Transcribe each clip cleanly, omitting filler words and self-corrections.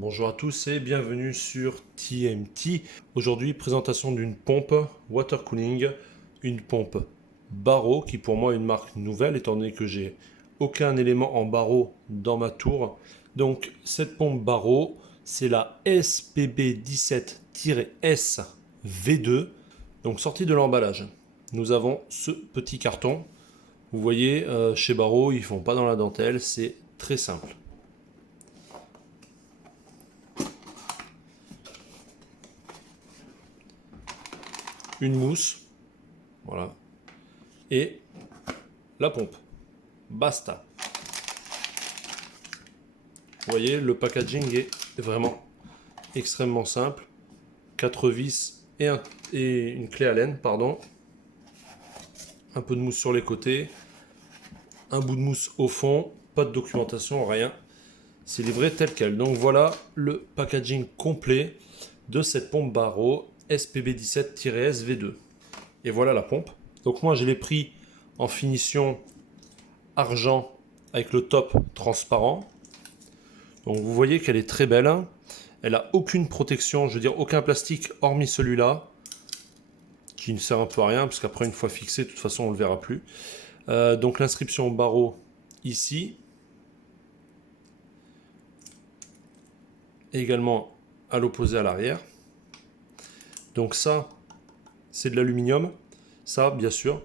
Bonjour à tous et bienvenue sur TMT. Aujourd'hui, présentation d'une pompe water cooling, une pompe Barrow qui pour moi est une marque nouvelle étant donné que j'ai aucun élément en Barrow dans ma tour. Donc cette pompe Barrow, c'est la SPB17-S V2, donc sortie de l'emballage. Nous avons ce petit carton. Vous voyez, chez Barrow, ils font pas dans la dentelle, c'est très simple. Une mousse, voilà, et la pompe. Basta. Vous voyez, le packaging est vraiment extrêmement simple. 4 vis et une clé Allen, pardon. Un peu de mousse sur les côtés. Un bout de mousse au fond. Pas de documentation, rien. C'est livré tel quel. Donc voilà le packaging complet de cette pompe Barrow SPB17-S V2. Et voilà la pompe. Donc moi je l'ai pris en finition argent avec le top transparent. Donc vous voyez qu'elle est très belle. Elle a aucune protection, je veux dire aucun plastique hormis celui-là, qui ne sert un peu à rien, parce qu'après une fois fixé, de toute façon on ne le verra plus. Donc l'inscription Barrow ici. Et également à l'opposé à l'arrière. Donc ça, c'est de l'aluminium. Ça, bien sûr,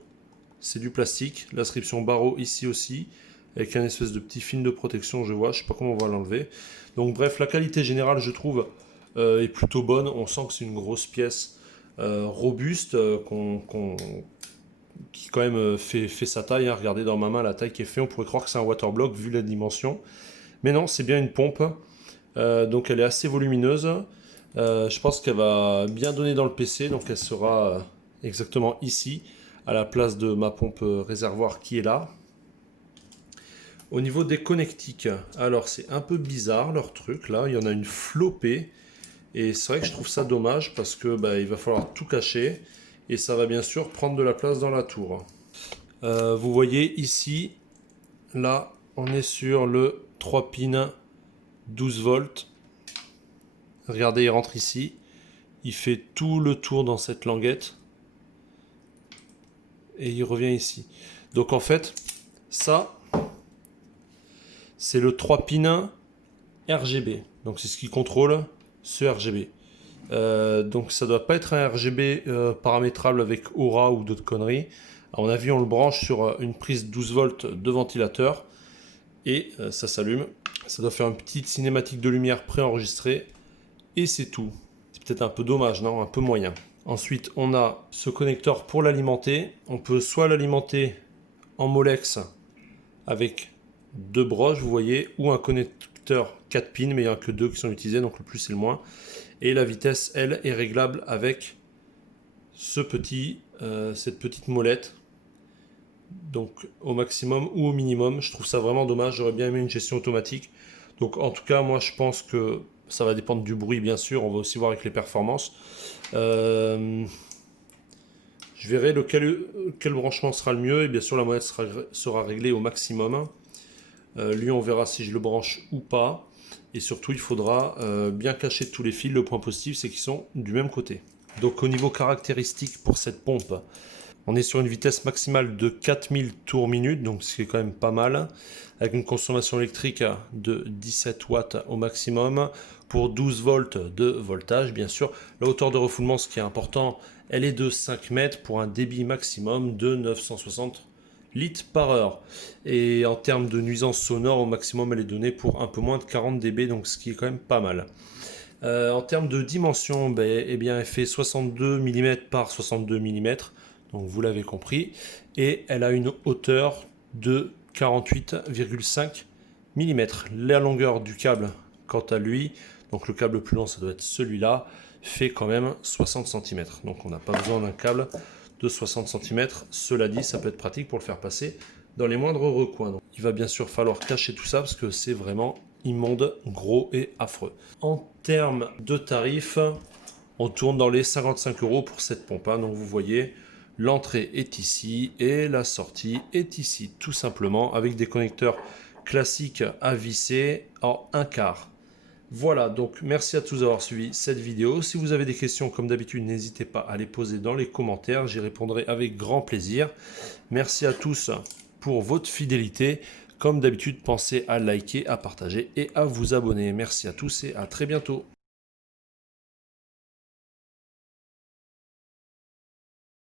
c'est du plastique. L'inscription Barrow ici aussi, avec un espèce de petit film de protection, je vois. Je sais pas comment on va l'enlever. Donc bref, la qualité générale, je trouve, est plutôt bonne. On sent que c'est une grosse pièce robuste qui quand même fait sa taille. Hein. Regardez dans ma main la taille qui est faite. On pourrait croire que c'est un waterblock vu la dimension. Mais non, c'est bien une pompe. Donc elle est assez volumineuse. Je pense qu'elle va bien donner dans le PC. Donc elle sera exactement ici, à la place de ma pompe réservoir qui est là. Au niveau des connectiques, alors c'est un peu bizarre leur truc là. Il y en a une flopée. Et c'est vrai que je trouve ça dommage parce que il va falloir tout cacher. Et ça va bien sûr prendre de la place dans la tour. Vous voyez ici, là, on est sur le 3 pins 12 volts. Regardez, il rentre ici. Il fait tout le tour dans cette languette. Et il revient ici. Donc en fait, ça, c'est le 3 pins RGB. Donc c'est ce qui contrôle ce RGB. Donc ça doit pas être un RGB paramétrable avec Aura ou d'autres conneries. À mon avis, on le branche sur une prise 12 volts de ventilateur et ça s'allume. Ça doit faire une petite cinématique de lumière préenregistrée et c'est tout. C'est peut-être un peu dommage, non? Un peu moyen. Ensuite, on a ce connecteur pour l'alimenter. On peut soit l'alimenter en Molex avec deux broches, vous voyez, ou un connecteur 4 pins, mais il n'y en a que deux qui sont utilisés, donc le plus et le moins. Et la vitesse, elle, est réglable avec cette petite molette. Donc au maximum ou au minimum. Je trouve ça vraiment dommage. J'aurais bien aimé une gestion automatique. Donc en tout cas, moi je pense que ça va dépendre du bruit, bien sûr. On va aussi voir avec les performances. Je verrai quel branchement sera le mieux. Et bien sûr, la molette sera réglée au maximum. Lui, on verra si je le branche ou pas. Et surtout, il faudra bien cacher tous les fils. Le point positif, c'est qu'ils sont du même côté. Donc au niveau caractéristique pour cette pompe, on est sur une vitesse maximale de 4000 tours minute, donc ce qui est quand même pas mal, avec une consommation électrique de 17 watts au maximum, pour 12 volts de voltage, bien sûr. La hauteur de refoulement, ce qui est important, elle est de 5 mètres pour un débit maximum de 960 litres par heure. Et en termes de nuisance sonore, au maximum, elle est donnée pour un peu moins de 40 dB, donc ce qui est quand même pas mal. En termes de dimension, eh bien, elle fait 62 mm par 62 mm, donc vous l'avez compris, et elle a une hauteur de 48,5 mm. La longueur du câble, quant à lui, donc le câble le plus long, ça doit être celui-là, fait quand même 60 cm. Donc on n'a pas besoin d'un câble de 60 cm. Cela dit, ça peut être pratique pour le faire passer dans les moindres recoins. Donc, il va bien sûr falloir cacher tout ça parce que c'est vraiment immonde, gros et affreux. En termes de tarifs, on tourne dans les 55 € pour cette pompe. Donc vous voyez, l'entrée est ici et la sortie est ici, tout simplement, avec des connecteurs classiques à visser en 1/4. Voilà, donc merci à tous d'avoir suivi cette vidéo. Si vous avez des questions, comme d'habitude, n'hésitez pas à les poser dans les commentaires. J'y répondrai avec grand plaisir. Merci à tous pour votre fidélité. Comme d'habitude, pensez à liker, à partager et à vous abonner. Merci à tous et à très bientôt.